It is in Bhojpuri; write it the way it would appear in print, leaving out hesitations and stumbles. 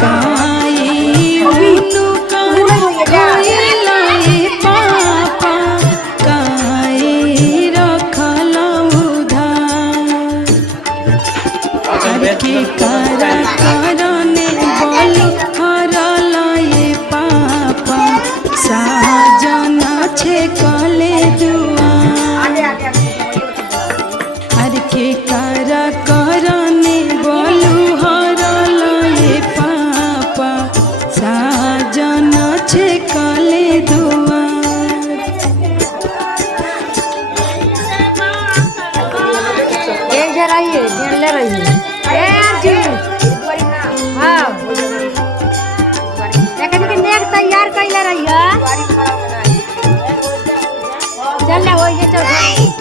काई उनु कइला पापा काई रखल उधार के करा करने बोल हरल पापा साजन छे कले दुआर के करा करने बोलू हरल पापा साजन छे कले दुआर रहिए ध्यान ले रहिए तैयार कैले रहिए चल हो